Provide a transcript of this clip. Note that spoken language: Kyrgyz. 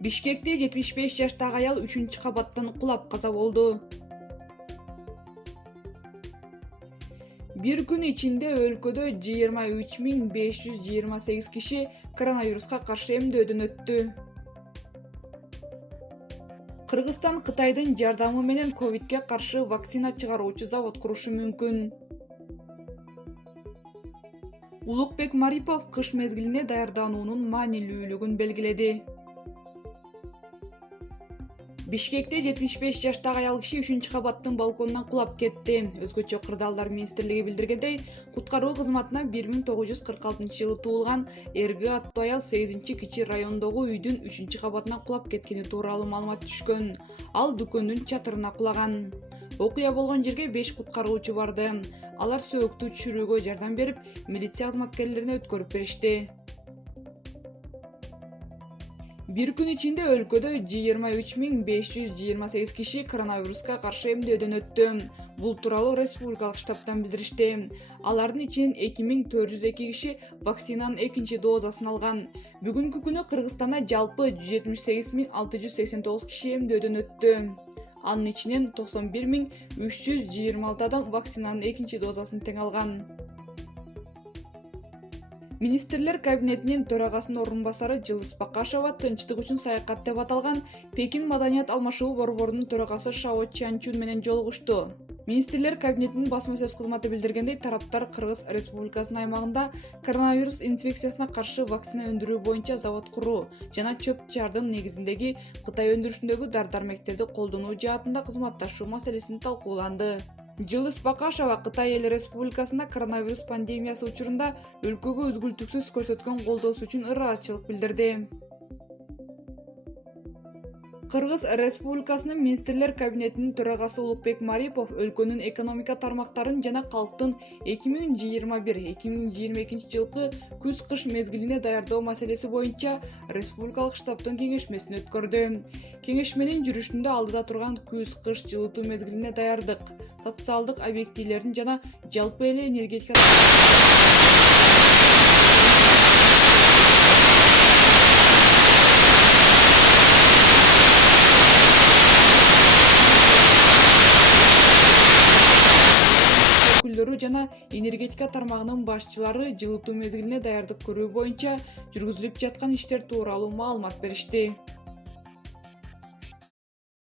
Бишкекте 75 жаштагы аял 3-кабаттан кулап каза болду. Bir күн ичинде өлкөдө 23.528 киши коронавируска каршы эмдөөдөн өттү. Кыргызстан Кытайдын жардамы менен ковидке каршы вакцина чыгаруучу завод курушу мүмкүн. Улукбек Марипов кыш мезгилине даярдануунун маанилүүлүгүн белгиледи. Бишкекте 75 жаштагы аял киши 3-кабаттын балконунан кулап кетти. Өзгөчө кырдаалдар министрлиги билдиргендей, куткаруу кызматына 1946 жылы туулган Эрги аттуу аял 8-кичи райондогу үйдүн 3-кабатынан кулап кеткени тууралуу маалымат түшкөн. Ал дүкөндүн чатырына кулаган. Окуя болгон жерге 5 куткаруучу барды. Алар сөөктү түшүрүүгө жардам берип, милиция кызматкерлерине өткөрүп беришти. Bir күн ичинде өлкөдө 23.528 киши коронавируска каршы эмдөөдөн өттү. Бул тууралуу республикалык штабтан билдиришти. Алардын ичинен 2402 киши вакцинанын экинчи дозасын алган. Бүгүнкү күнү Кыргызстанда жалпы 178.689 киши эмдөөдөн өттү. Анын ичинен 91.326 адам вакцинанын экинчи дозасын тең алган. Министрлер кабинетинин төрагасынын орун басары Жылыс Бакашева тынчтык үчүн саякат деп аталган Пекин маданият алмашуу борборунун төрагасы Шао Чанчун менен жолугушту. Министрлер кабинетинин басма сөз кызматы билдиргендей, тараптар Кыргыз Республикасынын аймагында коронавирус инфекциясына каршы вакцина өндүрүү боюнча завод куруу жана чөп чаардын негизиндеги Кытай өндүрүшүндөгү дары-дармектерди колдонуу жаатында кызматташуу маселесин талкууланды. Жылыс Бакашева Кытай Эл Республикасында коронавирус пандемиясы учурунда өлкөгө үзгүлтүксүз көрсөткөн колдоосу үчүн ыраазычылык билдирди. Кыргыз Республикасынын Министрлер кабинетинин төрагасы Улукбек Марипов өлкөнүн экономика тармактарын жана калктын 2021-2022 жылкы күз-кыш мезгилине даярдоо маселеси боюнча республикалык штабтын кеңешмесин өткөрдү. Кеңешменин жүрүшүндө алдыда турган күз-кыш жылытуу мезгилине даярдык, социалдык объектилердин жана жалпы эле энергетика өкүлдөрү жана энергетика тармагынын башчылары жылытуу мезгилине даярдык көрүү боюнча жүргүзүлүп жаткан иштер тууралуу маалымат беришти.